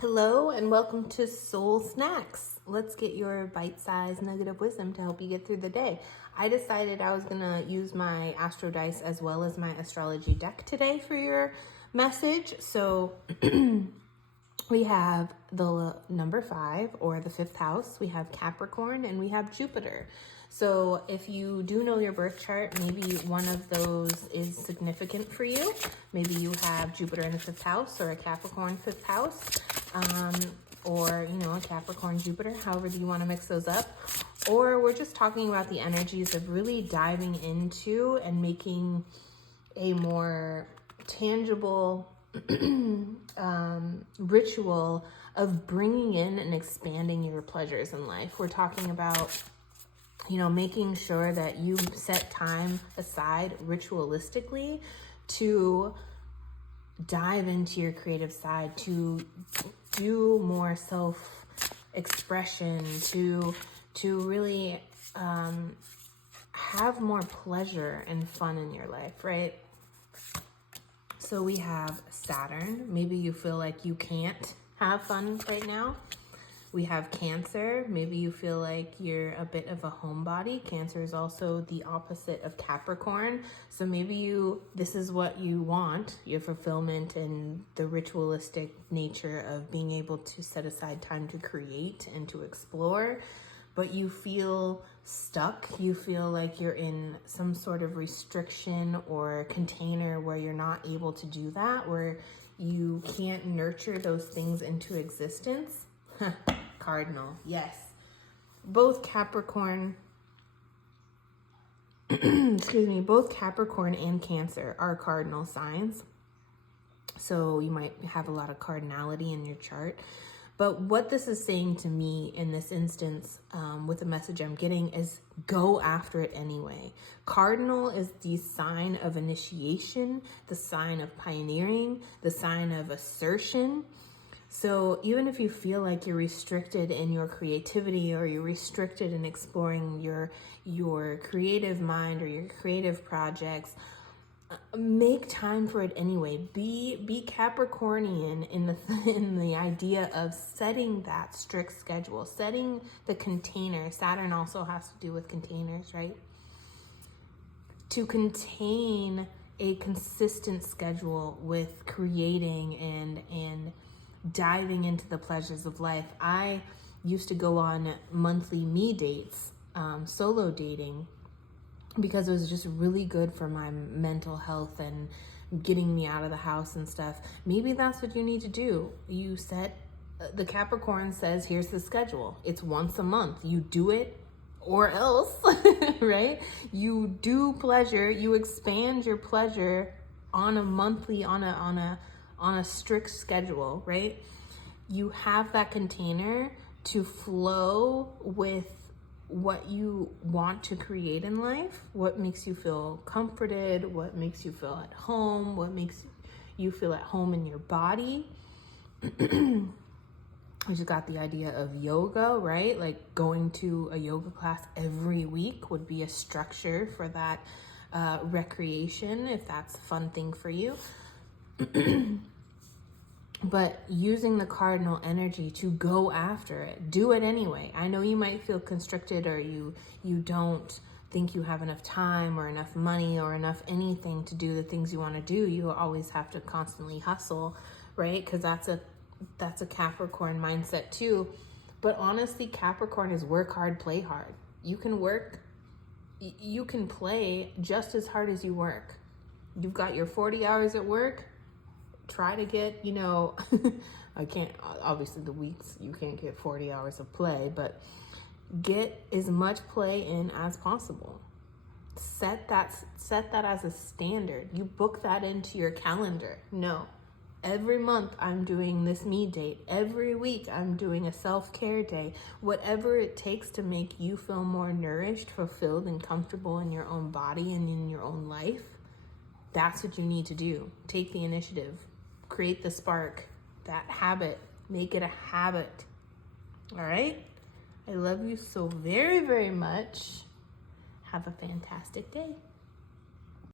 Hello and welcome to Soul Snacks. Let's get your bite-sized nugget of wisdom to help you get through the day. I decided I was going to use my Astro Dice as well as my astrology deck today for your message. So we have the number 5 or the 5th house, we have Capricorn, and we have Jupiter. So if you do know your birth chart, maybe one of those is significant for you. Maybe you have Jupiter in the 5th house or a Capricorn 5th house, or, a Capricorn Jupiter, however you want to mix those up. Or we're just talking about the energies of really diving into and making a more tangible ritual of bringing in and expanding your pleasures in life. We're talking about making sure that you set time aside ritualistically to dive into your creative side, to do more self-expression, to really have more pleasure and fun in your life, right? So we have Saturn. Maybe you feel like you can't have fun right now. We have Cancer. Maybe you feel like you're a bit of a homebody. Cancer is also the opposite of Capricorn. So maybe this is what you want, your fulfillment and the ritualistic nature of being able to set aside time to create and to explore, but you feel stuck. You feel like you're in some sort of restriction or container where you're not able to do that, where you can't nurture those things into existence. Cardinal, yes. Both Capricorn, both Capricorn and Cancer are cardinal signs. So you might have a lot of cardinality in your chart. But what this is saying to me in this instance, with the message I'm getting, is go after it anyway. Cardinal is the sign of initiation, the sign of pioneering, the sign of assertion. So even if you feel like you're restricted in your creativity, or you're restricted in exploring your creative mind or your creative projects, make time for it anyway. Be Capricornian in the idea of setting that strict schedule, setting the container. Saturn also has to do with containers, right? To contain a consistent schedule with creating and diving into the pleasures of life. I used to go on monthly me dates, solo dating, because it was just really good for my mental health and getting me out of the house and stuff. Maybe that's what you need to do. You set, the Capricorn says, here's the schedule. It's once a month. You do it or else, right? You do pleasure, you expand your pleasure on a monthly, on a strict schedule, right? You have that container to flow with what you want to create in life, what makes you feel comforted, what makes you feel at home, what makes you feel at home in your body. We just got the idea of yoga, right? Like going to a yoga class every week would be a structure for that recreation, if that's a fun thing for you. But using the cardinal energy to go after it, do it anyway. I know you might feel constricted, or you don't think you have enough time or enough money or enough anything to do the things you want to do. You always have to constantly hustle, right? Because that's a Capricorn mindset too. But honestly, Capricorn is work hard, play hard. You can play just as hard as you work. You've got your 40 hours at work. Try to get, I can't, obviously the weeks, you can't get 40 hours of play, but get as much play in as possible. Set that as a standard. You book that into your calendar. No, every month I'm doing this me date. Every week I'm doing a self-care day. Whatever it takes to make you feel more nourished, fulfilled, and comfortable in your own body and in your own life, that's what you need to do. Take the initiative. Create the spark, that habit, make it a habit. All right? I love you so very, very much. Have a fantastic day.